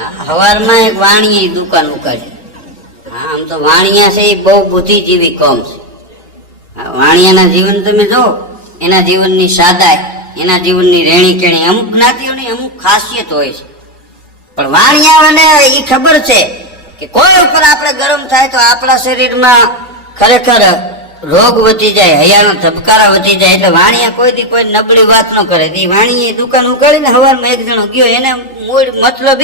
સવારમાં એક વાણીએ દુકાન ઉકાળી. આમ તો વાણિયા છે એ બહુ બુદ્ધિજીવી કોમ છે. વાણિયાના જીવન તમે જો, એના જીવનની સાદાઈ, એના જીવનની રહેણી કેણી, અમુક જ્ઞાતિઓની અમુક ખાસિયત હોય છે. પણ વાણિયાઓને એ ખબર છે કે કોઈ ઉપર આપણે ગરમ થાય તો આપણા શરીરમાં ખરેખર રોગ વધી જાય, હૈયાનો ધબકારા વધી જાય. એટલે વાણિયા કોઈ દી કોઈ નબળી વાત ન કરે. એ વાણીએ દુકાન ઉગાડીને સવારમાં એક જણો ગયો, એને મૂળ મતલબ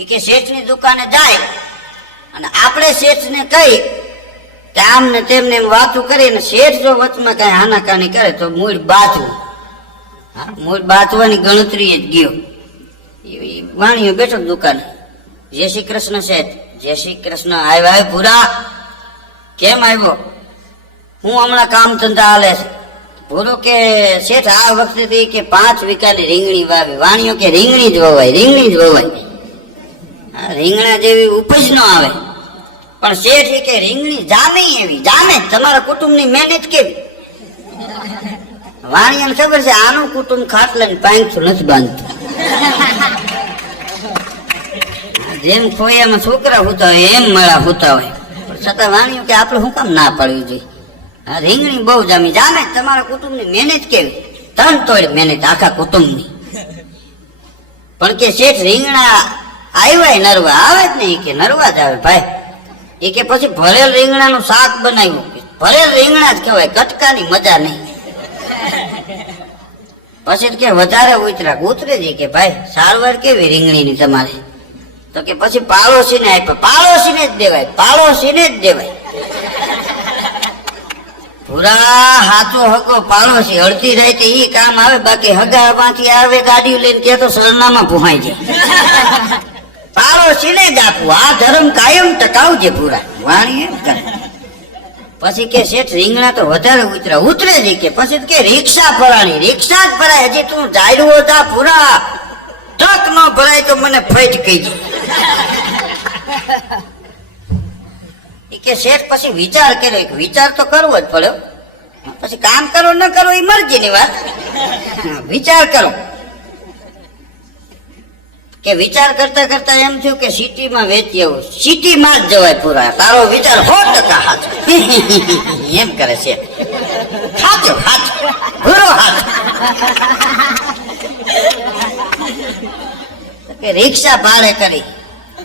એ કે શેઠની દુકાને જાય અને આપણે શેઠને કહી આમ ને તેમને એમ વાતું કરીને શેઠ જો વચમાં કઈ હાનાકાની કરે તો મૂળ બાચવું. મૂળ બાચવાની ગણતરી જ ગયો. વાણીઓ બેઠો દુકાને. જય શ્રી કૃષ્ણ શેઠ. જય શ્રી કૃષ્ણ. આવ્યા પૂરા? કેમ આવ્યો? હું હમણાં કામ ધંધા હાલે છે. પૂરો કે શેઠ આ વખતે કે 5 વીઘાની રીંગણી વાવી. વાણીઓ કે રીંગણી જ વવાય, રીંગણી જ વવાય. રીંગણા જેવી ઉપજ ન આવે. પણ શેઠ કે રીંગણી જામે એવી, જામે. તમારા કુટુંબની મહેનત કેવી? વાણિયાને ખબર છે આનું કુટુંબ ખાટલાને પાંખું નથી બાંધતું. જેમ ખોયામાં છોકરા હોતા હોય એમ મળા હોતા હોય. પણ છતાં વાણીઓ કે આપણે શું કામ ના પાડવી જોઈએ? હા, રીંગણી બહુ જામી. જામે. તમારા કુટુંબની મહેનત કેવી? તન તોડ મહેનત આખા કુટુંબની. પણ કે શેઠ રીંગણા આવ્યા નરવા આવે જ નહીં. કે નરવા જ આવે ભાઈ. એ કે પછી ભરેલ રીંગણાનું શાક બનાવ્યું. ભરેલ રીંગણા જ કહેવાય, કટકાની મજા નહીં. પછી કે વધારે ઉતરા ઉતરે જ. કે ભાઈ સારવાર કેવી રીંગણીની તમારે? તો કે પછી પાડોશીને આપ્યા. પાડોશીને જ દેવાય, પાડોશીને જ દેવાય. પૂરા હાચો હગો પાડોશી. અડધી રાતે ઈ કામ આવે, બાકી હગા માંથી આવે ગાડીઓ લઈને કે તો સરનામાં ભૂહાઈ જાય. પાડોશીને જ આપવું. આ ધર્મ કાયમ ટકાવજે પૂરા. વાણી એમ કરે. પછી કે શેઠ રીંગણા તો વધારે ઉતરા ઉતરે જ. કે પછી કે રિક્ષા ભરાણી. રિક્ષા જ ભરાય. હજી તું જાડવો તા પૂરા. ટ્રક ન ભરાય તો મને ફેટ કહી દે. કે શેઠ પછી વિચાર કર્યો. વિચાર તો કરવો જ પડ્યો. પછી કામ કરો ન કરો એ મરજીની વાત. વિચાર કરો. કે વિચાર કરતા કરતા એમ થયું કે સિટીમાં વેચી આવું. સિટીમાં જ જવાય પૂરા. તારો વિચાર 100% સાચો. એમ કરે છે. સાચો સાચો પૂરો સાચો. કે રિક્ષા ભાડે કરી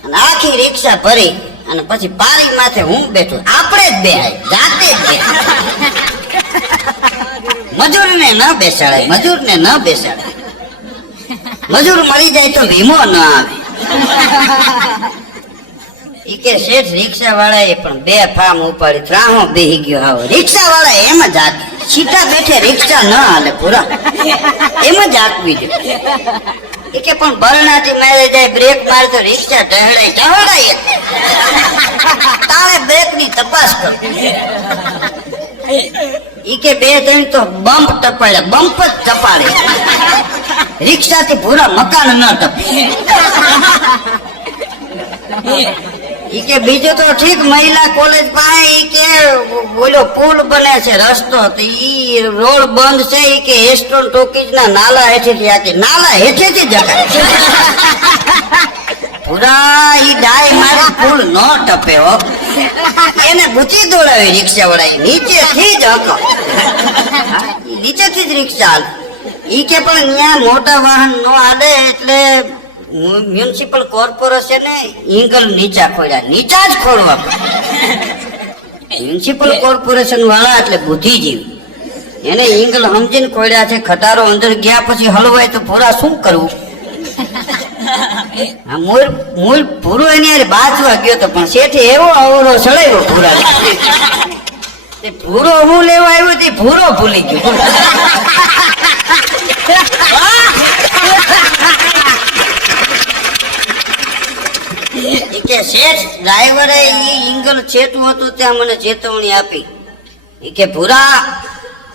અને આખી રિક્ષા ભરી અને પછી પારી માથે હું બેઠો. આપણે જ બે જાતે જ બે. મજૂરને ન બેસાડાય, મજૂરને ન બેસાડાય. મજૂર મળી જાય તો વીમો ન આવે. ઈ કે શેઠ રિક્ષા વાળા એ પણ 2 ફાર્મ ઉપાડી ત્રાહો બેહી ગયો. આવો રિક્ષા વાળા એમ જ હાથ સીધા બેઠે રિક્ષા ન હાલે પૂરા. એમ જ હાંકવી દે. એ કે પણ બરણાથી મારે જાય બ્રેક મારે તો રિક્ષા ઢહડાય ઢહડાય. તારે બ્રેક ની તપાસ કરો. ઈ કે 2-3 તો બમ્પ ટપાડે, બમ્પ જ ટપાડે. રિક્ષાથી પૂરા મકાન ન ટપે. ઈ કે બીજું તો ઠીક મહિલા કોલેજ પાસે ઈ કે બોલો પુલ બને છે, રસ્તો તો ઈ રોડ બંધ છે. ઈ કે એસ્ટ્રોન ટોકીજ ના નાલા હેઠેથી આકે નાલા હેઠેથી જગાય. પૂરા ઈ ડાય મારી પુલ ન ટપે હો. એને બુચી દોડાવી રિક્ષા વાળા. નીચેથી જ હકો, નીચેથી જ રિક્ષા હાલે. ઈ કે પણ ત્યાં મોટા વાહન નો હાલે એટલે મ્યુનિસિપલ કોર્પોરેશને ઈંગલ નીચા ખોલ્યા. નીચા જ ખોલવા પડે. મ્યુનિસિપલ કોર્પોરેશન વાળા એટલે બુદ્ધિજીવી. એને ઈંગલ સમજીને ખોલ્યા છે. ખટારો અંદર ગયા પછી હલવાય તો પૂરા શું કરવું? મૂળ પૂરો એની બાજવા ગયો તો પણ શેઠે એવો અવરો સળાવ્યો પૂરા. પૂરો હું લેવા આવ્યો તે પૂરો ભૂલી ગયો. કે શેઠ ડ્રાઈવરે ઈંગલ છેટું હતું ત્યાં મને ચેતવણી આપી. કે પૂરા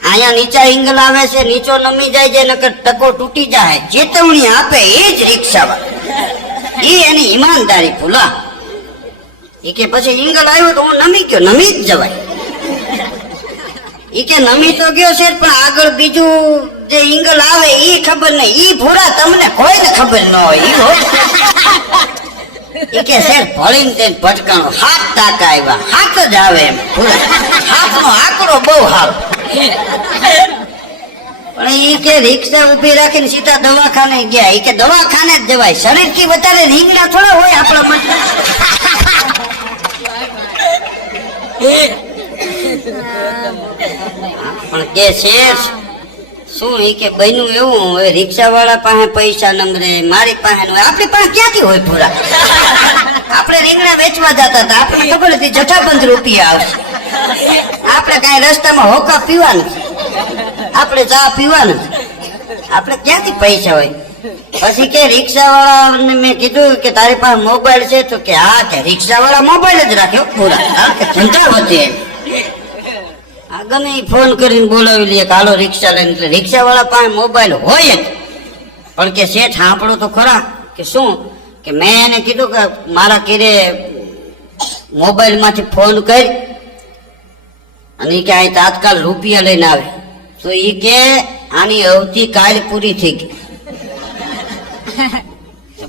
અહીંયા નીચા ઈંગલ આવે છે, નીચો નમી જાય છે નકર ટકો તૂટી જાય. ચેતવણી આપે એ જ રિક્ષા વાળા. એ એની ઈમાનદારી ભૂલા. એ કે પછી ઈંગલ આવ્યો તો હું નમી ગયો. નમી જ જવાય. એ કે નમી તો ગયો છે પણ આગળ બીજું જે ઈંગલ આવે એ ખબર નહીં. ઈ ભૂરા તમને કોઈને ખબર ન હોય. એ કે શેઠ ભળીને તેને ભટકાણો 7 ટાકા આવ્યા 7 જ આવે એમ પૂરા 7 નો આંકડો બહુ સારો પણ એ કે રિક્ષા ઉભી રાખીને સીધા દવાખાને ગયા એ કે દવાખાને જ જવાય શરીર થી વધારે રીંગણા થોડા હોય આપણા માટે પણ કે શેઠ શું એ કે બન્યું એવું હવે રિક્ષા વાળા પાસે પૈસા નંબરે મારી પાસે આપણી પાસે ક્યાંથી હોય પૂરા આપણે રીંગણા વેચવા જતા હતા આપણને ખબર હતી જથ્થાબંધ રૂપિયા આવશે આપણે કઈ રસ્તામાં હોકા પીવા નથી આપણે ચા પીવા નથી આપણે ક્યાંથી પૈસા હોય પછી કે રિક્ષા વાળાને મેં કીધું કે તારી પાસે મોબાઈલ છે તો કે હા કે રિક્ષા વાળા મોબાઈલ જ રાખ્યો પૂરા ધંધા હોતી ગમે ફોન કરીને બોલાવી લઈએ કે હાલો રિક્ષા લઈને એટલે રિક્ષા વાળા પાસે મોબાઈલ હોય જ પણ કે શેઠ સાંભળો તો ખરા કે શું કે મેં એને કીધું કે મારા ઘરે મોબાઈલ માંથી ફોન કરી અને કે આ તાત્કાલ રૂપિયા લઈને આવે તો એ કે આની અવધિ કાલ પૂરી થઈ ગઈ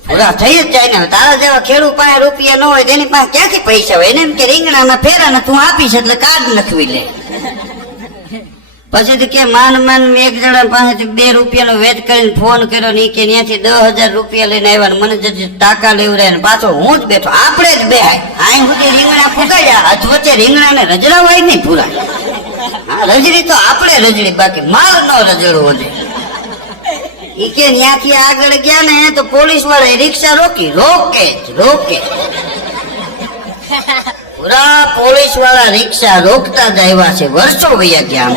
પૂરા થઈ જ જાય ને તારા જેવા ખેડૂત પાસે રૂપિયા ન હોય તેની પાસે ક્યાંથી પૈસા હોય એને એમ કે રીંગણાના ફેરા ને તું આપીશ એટલે કાર્ડ લખવી લે પછી કે માન એક જણા પાસેથી 2 રૂપિયાનો વેચ કરીને ફોન કર્યો ને કે ત્યાંથી 10,000 રૂપિયા લઈને આવ્યા મને જે ટાકા લેવડાય ને પાછો હું જ બેઠો આપણે જ બેહાય આય સુધી રીંગણા ફૂકાયા હાથ વચ્ચે રીંગણાને રજડા હોય નહીં પૂરા હા રજડી તો આપણે રજડી બાકી માલ નો રજડવો છે ઈ કે ત્યાંથી આગળ ગયા ને તો પોલીસ વાળા રિક્ષા રોકે પૂરા પોલીસ વાળા રિક્ષા રોકતા જ આવ્યા છે વર્ષો વયા ગયા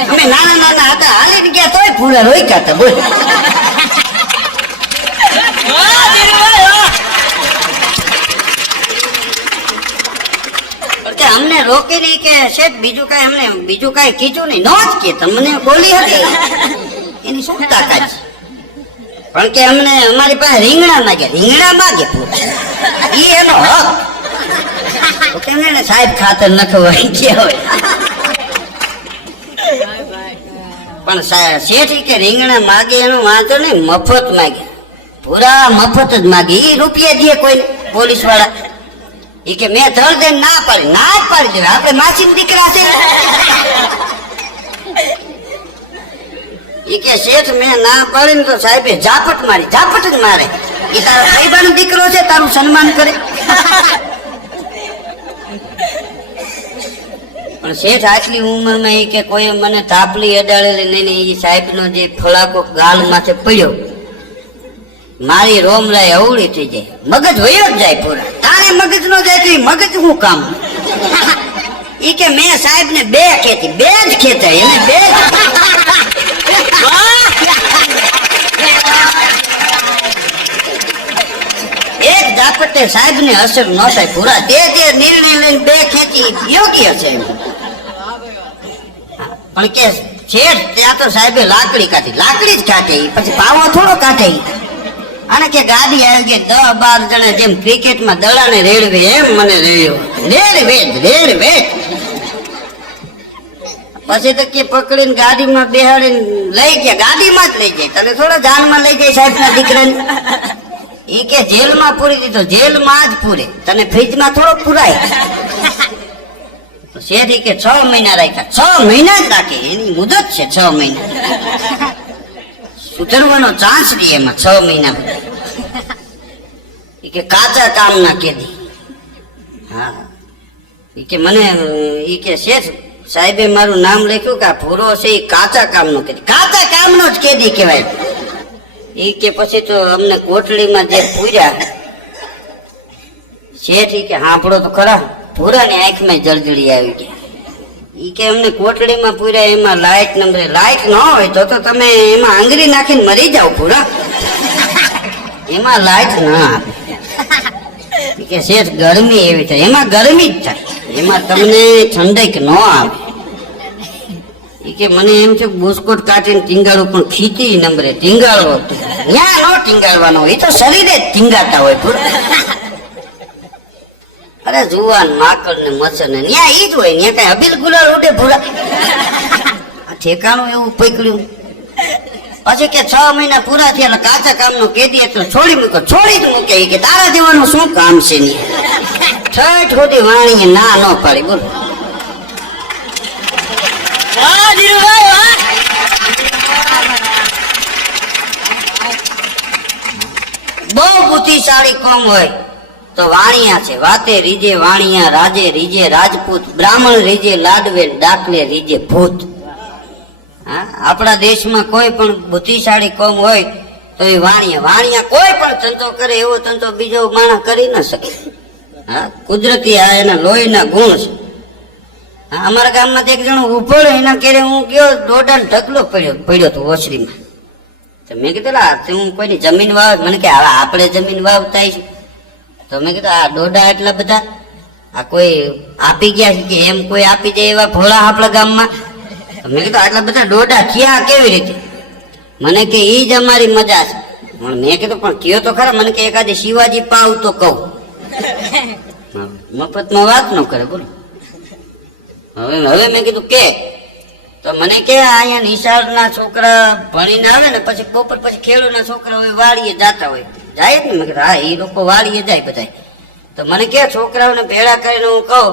અમે નાના હતા હાલીને ગયા તોય પૂરા રોક્યા હતા બોલ અમને રોકી નહીં કે શેઠ બીજું કઈ કીધું નહીં નો જ કે તમને બોલી હતી એની શું તાકાત છે પણ કે અમને અમારી પાસે રીંગણા માગે પૂરા ઈ એનો હક તો કેમ ને સાહેબ ખાતર નખવાય કે હોય પણ શેઠ કે રીંગણા માગે એનો વાંધો નહીં મફત માગે પૂરા મફત જ માગે ઈ રૂપિયા દે કોઈ પોલીસ વાળા ઈ કે મેં ધર દે ના પાડી દે આપણે માસી દીકરા છે ઈ કે શેઠ મેં ના પાડીને તો સાહેબે ઝાપટ જ મારે ઈ તારો ભાઈબાનો દીકરો છે તારું સન્માન કરે પણ શેઠ આટલી ઉંમરમાં ઈ કે કોઈ મને તાપલી અડાડેલી નહીં એ સાહેબનો જે ફળાકો ગાલ માથે પડ્યો મારી રોમલાય અવળી થઈ જાય મગજ વયો જ જાય પૂરા તારે મગજ નો જાય તો મગજ હું કામ ઈ કે મેં સાહેબ ને બે જ ખેંચાય એને બે એક ઝાપટે સાહેબ ને અસર ન થાય પૂરા તે જે નિર્ણય લઈને બે ખેંચી યોગ્ય છે પણ કે શેઠ ત્યાં તો સાહેબે લાકડી જ કાઢે પછી પાવો થોડો કાઢે અને કે ગાડી આવી ગઈ 10-12 જણા જેમ ક્રિકેટમાં દડાને રેડવે એમ મને રેડવે પછી તો કે પકડીને ગાડીમાં બેહાડીને લઈ ગયા ગાડીમાં જ લઈ જાય તને થોડા જાનમાં લઈ જાય સાહેબ ના દીકરાને ઈ કે જેલમાં પૂરી દીધો જેલમાં જ પૂરે તને ફ્રીજમાં થોડો પુરાય શેઠી કે 6 મહિના રાખ્યા 6 મહિના જ રાખે એની મુદત છે 6 મહિના સુધરવાનો ચાન્સ નહીં એમાં 6 મહિના ઈ કે કાચા કામ ના કેદી હા ઈ કે મને ઈ કે શેઠ સાહેબે મારું નામ લખ્યું કે પૂરો છે એ કાચા કામનો જ કેદી કહેવાય ઈ કે પછી તો અમને કોટડીમાં જે પૂર્યા શેઠ ઈ કે સાંભળો તો ખરા પૂરાની આંખમાં જળજળી આવી ગયા ઈ કે અમને કોટડીમાં પૂર્યા એમાં લાઈટ ન હોય તો તમે એમાં આંગળી નાખીને મરી જાવ પૂરા એમાં લાઈટ ના આવે ઈ કે શેઠ ગરમી એવી થાય એમાં ગરમી જ થાય એમાં તમને ઠંડક ન આવે ઈ કે મને એમ છે બુસ્કોટ કાઢીને ટીંગાડું પણ ખીચી નંબરે ટીંગાડવો ત્યાં ન ટીંગાડવાનો એ તો શરીરે જ ટીંગાતા હોય પૂરા અરે જુવાન માકડ ને મચ્છર ને ન્યા ઈ જ હોય ન્યા કઈ અબીલ ગુલાલ ઉડે પૂરા ઠેકાણું એવું પકડ્યું પછી કે 6 મહિના પૂરા થયા એટલે કાચા કામનો કેદી એટલે છોડી મૂકો, છોડી જ મૂકે. ઈ કે તારા જેવાનું શું કામ છે ને? છઠ સુધી વાણીએ ના ન પાડી. બોલો વાહ ધીરુભાઈ વાહ. બહુ બુદ્ધિશાળી કોમ હોય તો વાણિયા છે. વાતે રીજે વાણિયા, રાજે રીજે રાજપૂત, બ્રાહ્મણ રીજે લાડવે, દાખલે રીજે ભૂત. હા, આપણા દેશમાં કોઈ પણ બુદ્ધિશાળી કોમ હોય તો એ વાણિયા. વાણિયા કોઈ પણ ધંધો કરે એવો ધંધો બીજો માણસ કરી ન શકે. હા, કુદરતી આ એના લોહીના ગુણ છે. હા, અમારા ગામમાં એક જણ ઉભો એના ઘેરે હું ગયો, દોડાને ઢગલો પડ્યો હતો ઓસરીમાં. તો મેં કીધું હું કોઈની જમીન વાવ, મને કે હવે આપણે જમીન વાવતા છે. તો મેં કીધું આ દોડા એટલા બધા આ કોઈ આપી ગયા છે કે એમ કોઈ આપી જાય એવા ભોળા આપણા ગામમાં? તો મેં કીધું આટલા બધા દોડા થયા કેવી રીતે? મને કે ઈ જ અમારી મજા છે. મેં કીધું પણ કયો તો ખરા. મને કે એકાદી શિવાજી પાવ તો કહું. મફતમાં વાત ન કરે. બોલો હવે મેં કીધું કે તો મને કે અહીંયા નિશાળના છોકરા ભણીને આવે ને પછી બપોર પછી ખેડૂતના છોકરા હોય વાડીએ જતા હોય, જાય જ ને? મેં કીધું હા, એ લોકો વાડીએ જાય બધા. તો મને કે છોકરાઓને ભેળા કરીને હું કહું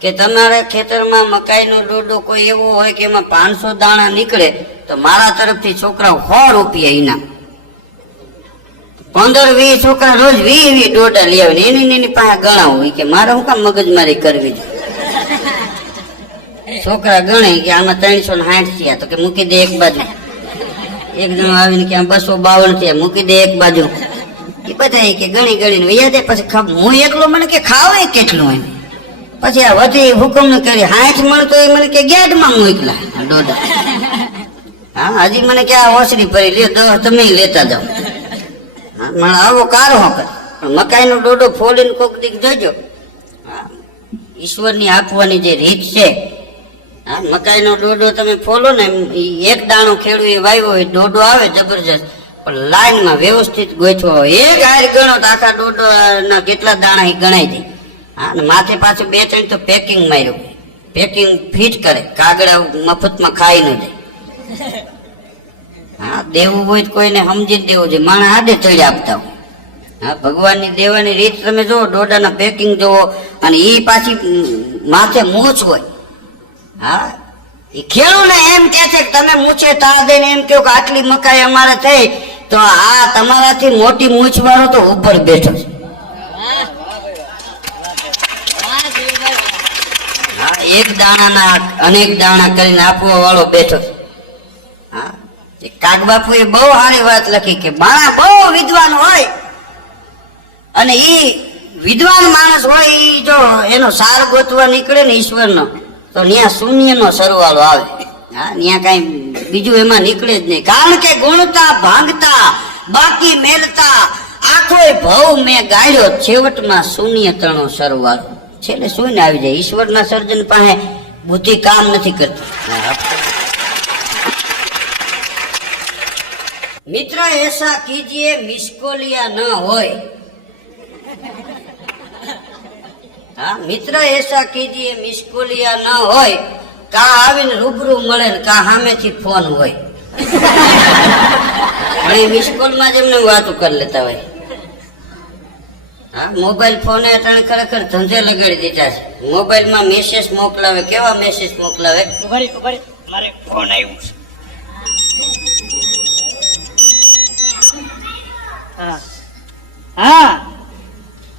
કે તમારા ખેતરમાં મકાઈનો ડોડો કોઈ એવો હોય કે એમાં 500 દાણા નીકળે તો મારા તરફથી છોકરાઓ 100 રૂપિયા ઇનામ. 15-20 છોકરા રોજ 20 ડોડા લઈ આવે ને એની પાસે ગણાવું કે મારે હું કામ મગજમારી કરવી છે? છોકરા ગણે કે આમાં 360 થયા તો કે મૂકી દે એક બાજુ. એક જણો આવીને કે 252 થયા મૂકી દે એક બાજુ. એ બધા કે ગણી ગણીને વૈયા દે. પછી હું એકલો મને કે ખાવે કેટલું એમ. પછી આ વધી હુકમ ન કરી 60 મણ તો એ મને કે ગેડમાં મોકલા ડોડા. હા, હજી મને કે આ ઓસરી ભરી લ્યો 10 તમે લેતા જાઓ. હા, મને આવો કારો હકર. પણ મકાઈનો ડોડો ફોડીને કોક દીક જજો. હા, ઈશ્વરની આપવાની જે રીત છે. હા, મકાઈનો ડોડો તમે ફોલો ને, એક દાણો ખેડૂ એ વાવ્યો હોય, ડોડો આવે જબરજસ્ત, પણ લાઈનમાં વ્યવસ્થિત ગોઠવો હોય. એક હાર ગણો તો આખા ડોડો ના કેટલા દાણા એ ગણાઈ દે. હા, અને માથે પાછું 2-3 તો પેકિંગ માર્યું. પેકિંગ ફિટ કરે, કાગડા મફતમાં ખાઈ ન જાય. હા, દેવું હોય તો કોઈને સમજી દેવું છે. માણસ આડે ચડી આપતા હોય. હા, ભગવાનની દેવાની રીત તમે જુઓ, ડોડાના પેકિંગ જુઓ, અને એ પાછી માથે મૂછ હોય. હા, એ ખેડૂને એમ કે છે કે તમે મૂછે તા દઈને એમ કહો કે આટલી મકાઈ અમારે થઈ તો આ તમારાથી મોટી મૂછ વાળો તો ઉપર બેઠો છે. હા, એક દાણાના અનેક દાણા કરીને આપવા વાળો બેઠો છે. હા, કાગબાપુ એ બહુ સારી વાત લખી કે માણસ બહુ વિદ્વાન હોય અને ઈ વિદ્વાન માણસ હોય ઈ જો એનો સાર ગોતવા નીકળે ને ઈશ્વરનો તો ત્યાં શૂન્યનો સરવાળો આવે. હા, ત્યાં કઈ બીજું એમાં નીકળે જ નહીં. કારણ કે ગુણતા ભાંગતા બાકી મેલતા આખો ભવ મેં ગાળ્યો, છેવટમાં શૂન્ય તણો સરવાળો. છેલ્લે શૂન્ય આવી જાય. ઈશ્વરના સર્જન પાસે બુદ્ધિ કામ નથી કરતી. મિત્ર એસા કીજીએ મિસકોલિયા ન હોય. હા, મિત્ર એસા કીજીએ મિસકોલિયા ન હોય. કા આવીને રૂબરૂ મળે ને કા સામેથી ફોન હોય. અને મિસકોલમાં જ એમને વાતો કરી લેતા હોય. હા, મોબાઈલ ફોન અટાણે ખરેખર ધંધે લગાડી દીધા છે. મોબાઈલમાં મેસેજ મોકલાવે. કેવા મેસેજ મોકલાવે? મારે ફોન આવ્યો છે. હા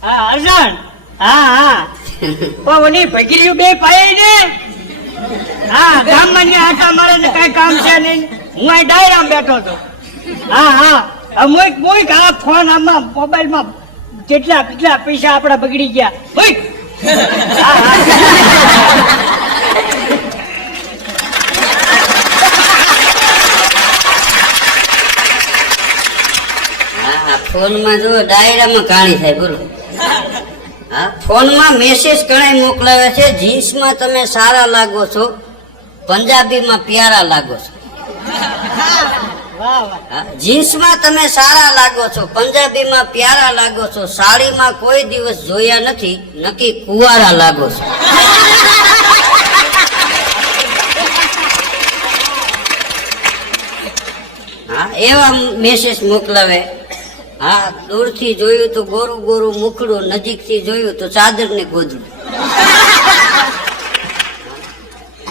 હા અર્જણ. હા ઓની ભગીરી બે પાઈ ને. હા, ગામમાં ની આટા મારે ને કઈ કામ છે નહીં. હું અહીં ડાયરામાં બેઠો હતો. હા મોઈક આ ફોન આમાં મોબાઈલમાં કેટલા પૈસા આપડા બગડી ગયા. મોઈક. ફોનમાં જો ડાયરામાં કહાણી થાય. બોલો. હા, ફોનમાં મેસેજ ઘણા મોકલાવે છે. જીન્સમાં તમે સારા લાગો છો, પંજાબીમાં પ્યારા લાગો છો. જીન્સમાં તમે સારા લાગો છો, પંજાબીમાં પ્યારા લાગો છો, સાડીમાં કોઈ દિવસ જોયા નથી, નક્કી કુંવારા લાગો છો. હા, એવા મેસેજ મોકલાવે. હા, દૂરથી જોયું તો ગોરું ગોરું મુખડું, નજીકથી જોયું તો ચાદર ને ગોદડું.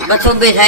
બસો બે થાય.